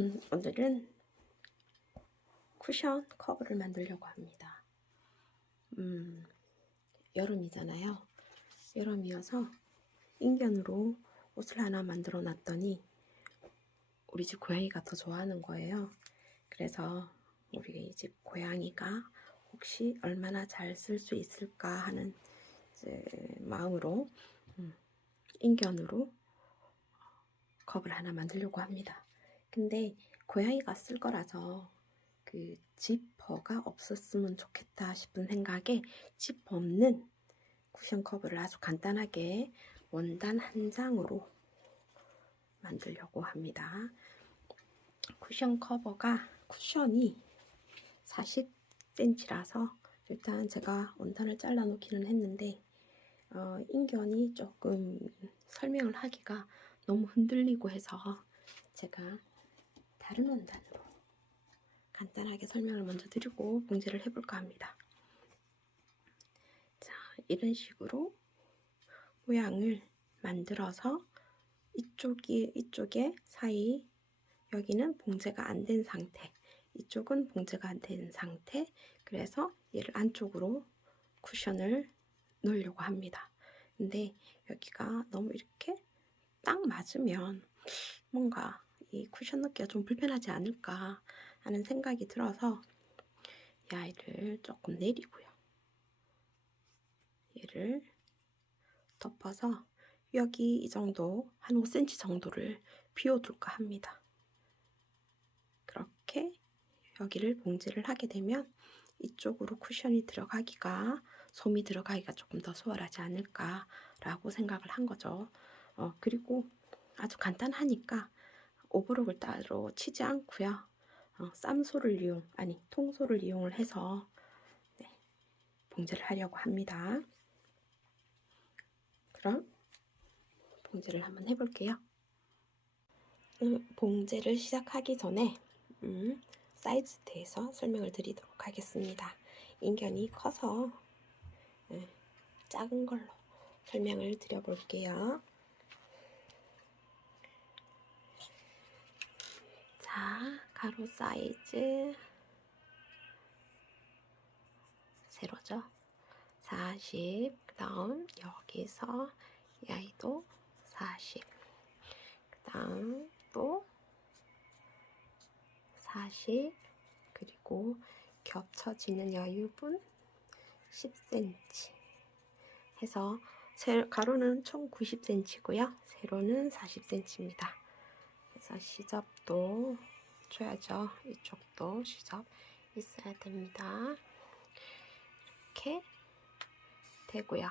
음, 오늘은 쿠션 커버를 만들려고 합니다. 음, 여름이잖아요. 여름이어서 인견으로 옷을 하나 만들어 놨더니 우리 집 고양이가 더 좋아하는 거예요. 그래서 우리 집 고양이가 혹시 얼마나 잘 쓸 수 있을까 하는 마음으로 음, 인견으로 컵을 하나 만들려고 합니다. 근데 고양이가 쓸 거라서 그 지퍼가 없었으면 좋겠다 싶은 생각에 지퍼 없는 쿠션 커버를 아주 간단하게 원단 한 장으로 만들려고 합니다. 쿠션 커버가 쿠션이 40cm라서 일단 제가 원단을 잘라 놓기는 했는데 어, 인견이 조금 설명을 하기가 너무 흔들리고 해서 제가 다른 원단으로 간단하게 설명을 먼저 드리고 봉제를 해볼까 합니다. 자, 이런 식으로 모양을 만들어서 이쪽이 이쪽에 사이 여기는 봉제가 안 된 상태, 이쪽은 봉제가 안 된 상태. 그래서 얘를 안쪽으로 쿠션을 놓으려고 합니다. 근데 여기가 너무 이렇게 딱 맞으면 뭔가 이 쿠션 넣기가 좀 불편하지 않을까 하는 생각이 들어서 이 아이를 조금 내리고요. 얘를 덮어서 여기 이 정도 한 5cm 정도를 비워둘까 합니다. 그렇게 여기를 봉제를 하게 되면 이쪽으로 쿠션이 들어가기가 솜이 들어가기가 조금 더 수월하지 않을까라고 생각을 한 거죠. 어, 그리고 아주 간단하니까 오버록을 따로 치지 않고요. 어, 쌈소를 이용, 아니 통소를 이용을 해서 네, 봉제를 하려고 합니다. 그럼 봉제를 한번 해볼게요. 음, 봉제를 시작하기 전에 음, 사이즈에 대해서 설명을 드리도록 하겠습니다. 인견이 커서 네, 작은 걸로 설명을 드려볼게요. 자, 가로 사이즈 세로죠. 40. 그 다음 여기서 이 아이도 40. 그 다음 또 40. 그리고 겹쳐지는 여유분 10cm 해서 가로는 총 90cm고요. 세로는 40cm입니다. 그래서 시접도 줘야죠. 이쪽도 시접 있어야 됩니다. 이렇게 되고요.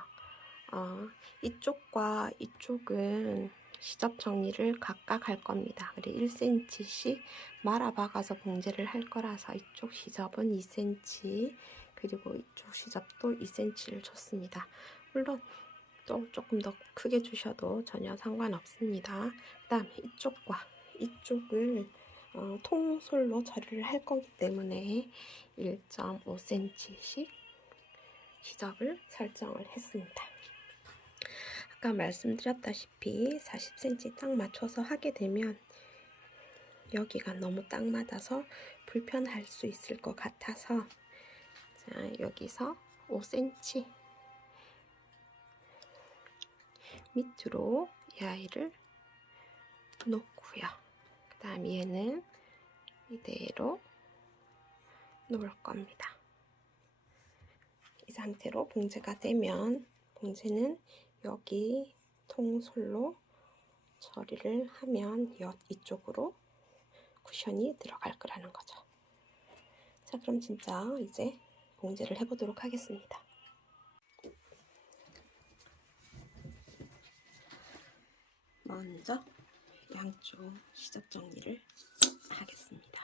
어, 이쪽과 이쪽은 시접 정리를 각각 할 겁니다. 그리고 1cm씩 말아 박아서 봉제를 할 거라서 이쪽 시접은 2cm 그리고 이쪽 시접도 2cm를 줬습니다. 물론 또 조금 더 크게 주셔도 전혀 상관없습니다. 그 다음 이쪽과 이쪽을 어, 통솔로 처리를 할 거기 때문에 1.5cm씩 시접을 설정을 했습니다. 아까 말씀드렸다시피 40cm 딱 맞춰서 하게 되면 여기가 너무 딱 맞아서 불편할 수 있을 것 같아서 자, 여기서 5cm 밑으로 이 아이를 놓고요. 그 다음 얘는 이대로 놓을 겁니다. 이 상태로 봉제가 되면 봉제는 여기 통솔로 처리를 하면 이쪽으로 쿠션이 들어갈 거라는 거죠. 자, 그럼 진짜 이제 봉제를 해보도록 하겠습니다. 먼저 양쪽 시접 정리를 하겠습니다.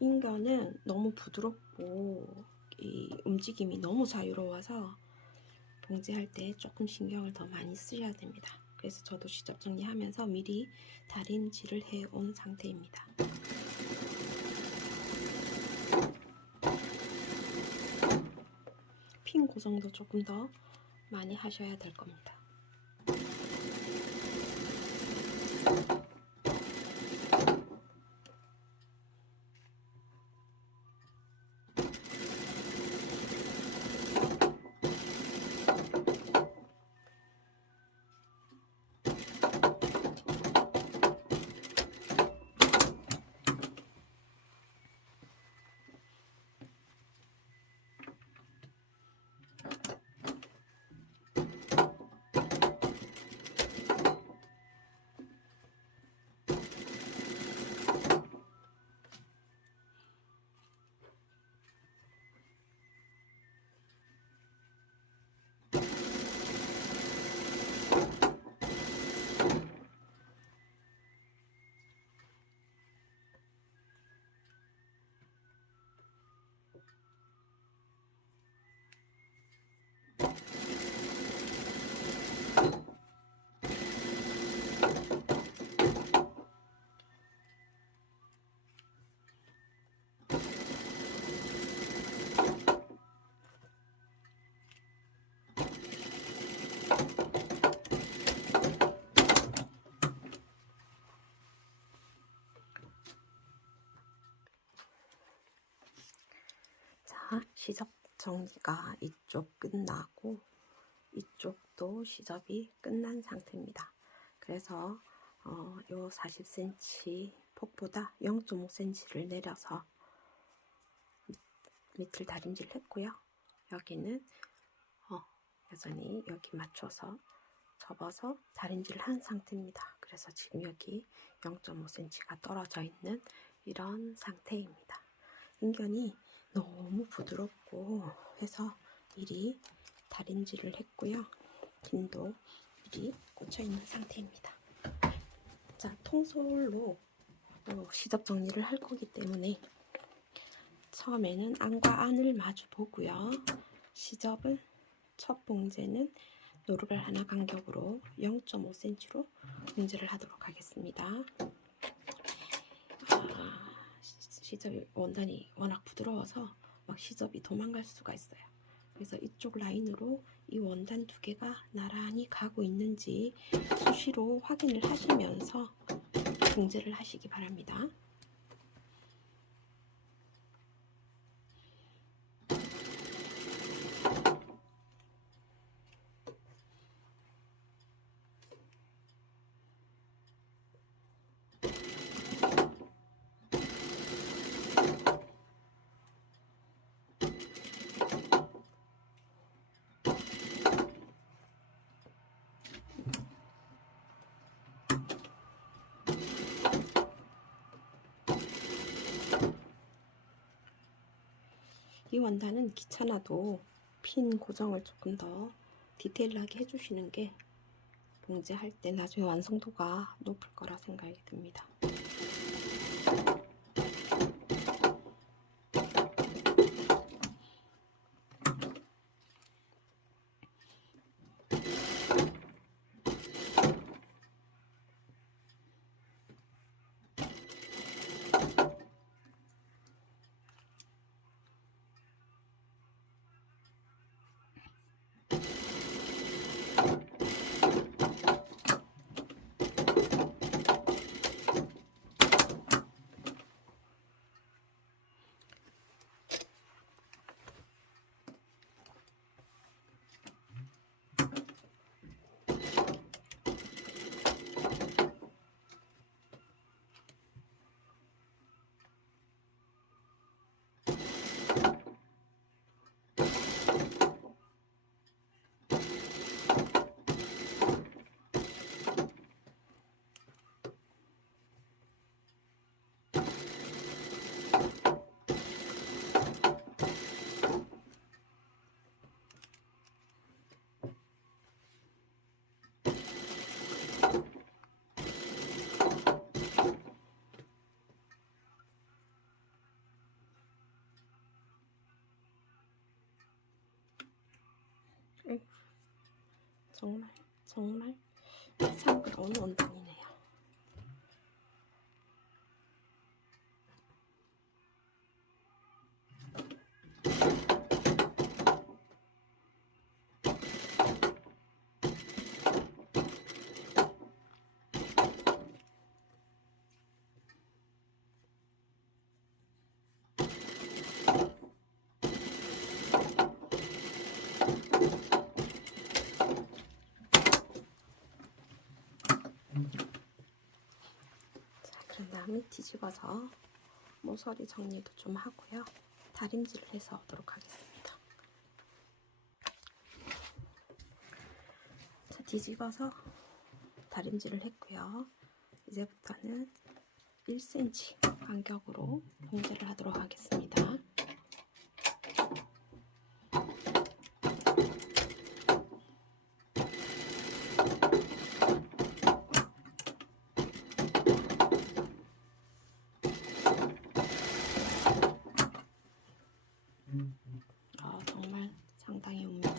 인견은 너무 부드럽고 이 움직임이 너무 자유로워서 봉제할 때 조금 신경을 더 많이 쓰셔야 됩니다. 그래서 저도 시접 정리하면서 미리 다림질을 해온 상태입니다. 핀 고정도 조금 더 많이 하셔야 될 겁니다. 자, 시접 정리가 이쪽 끝나고 이쪽도 시접이 끝난 상태입니다. 그래서 어, 요 40cm 폭보다 0.5cm를 내려서 밑을 다림질 했고요. 여기는 어, 여전히 여기 맞춰서 접어서 다림질을 한 상태입니다. 그래서 지금 여기 0.5cm가 떨어져 있는 이런 상태입니다. 인견이 너무 부드럽고 해서 미리 다림질을 했고요. 긴도 미리 꽂혀 있는 상태입니다. 자, 통솔로 어, 시접 정리를 할 거기 때문에 처음에는 안과 안을 마주 보고요. 시접은 첫 봉제는 노루발 하나 간격으로 0.5cm로 봉제를 하도록 하겠습니다. 아, 시접이 원단이 워낙 부드러워서 막 시접이 도망갈 수가 있어요. 그래서 이쪽 라인으로 이 원단 두 개가 나란히 가고 있는지 수시로 확인을 하시면서 봉제를 하시기 바랍니다. 원단은 귀찮아도 핀 고정을 조금 더 디테일하게 해주시는 게 봉제할 때 나중에 완성도가 높을 거라 생각이 듭니다. 정말 정말 상그러운 원단이네요. 다음에 뒤집어서 모서리 정리도 좀 하고요. 다림질을 해서 오도록 하겠습니다. 자, 뒤집어서 다림질을 했고요. 이제부터는 1cm 간격으로 봉제를 하도록 하겠습니다. 아, 정말 상당히 옵니다.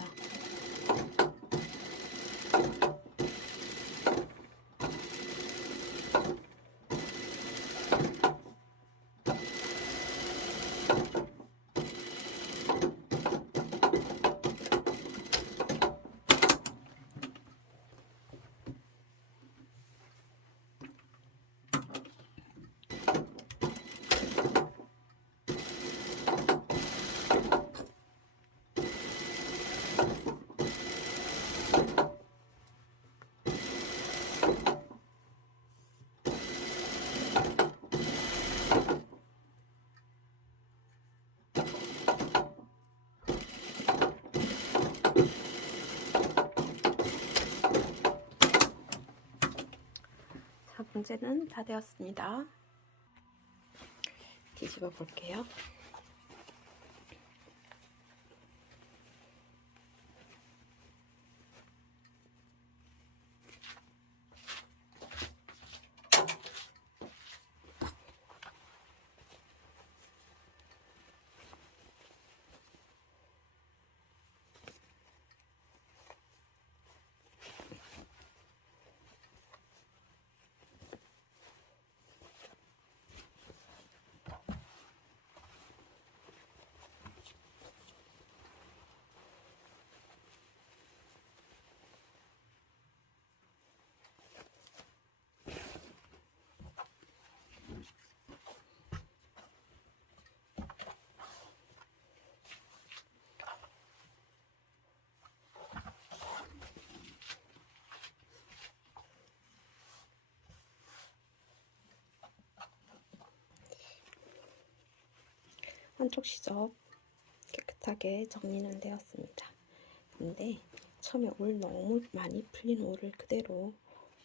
자, 문제는 다 되었습니다. 뒤집어 볼게요. 한쪽 시접 깨끗하게 정리는 되었습니다. 근데 처음에 올 너무 많이 풀린 올을 그대로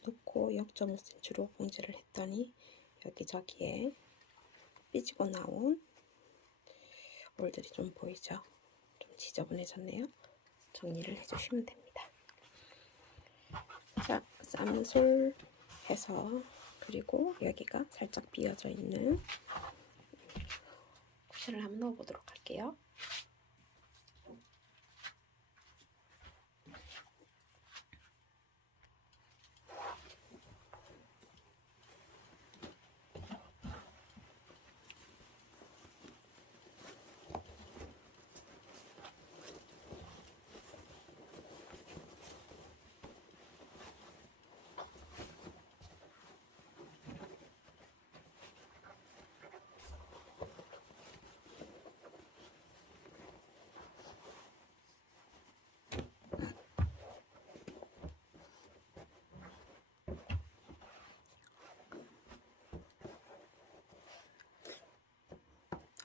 놓고 0.5cm로 봉지를 했더니 여기저기에 삐지고 나온 올들이 좀 보이죠? 좀 지저분해졌네요. 정리를 해주시면 됩니다. 자, 쌈솔 해서 그리고 여기가 살짝 비어져 있는 쿠션을 한번 넣어보도록 할게요.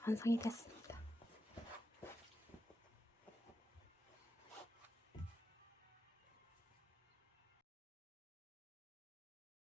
완성이 됐습니다.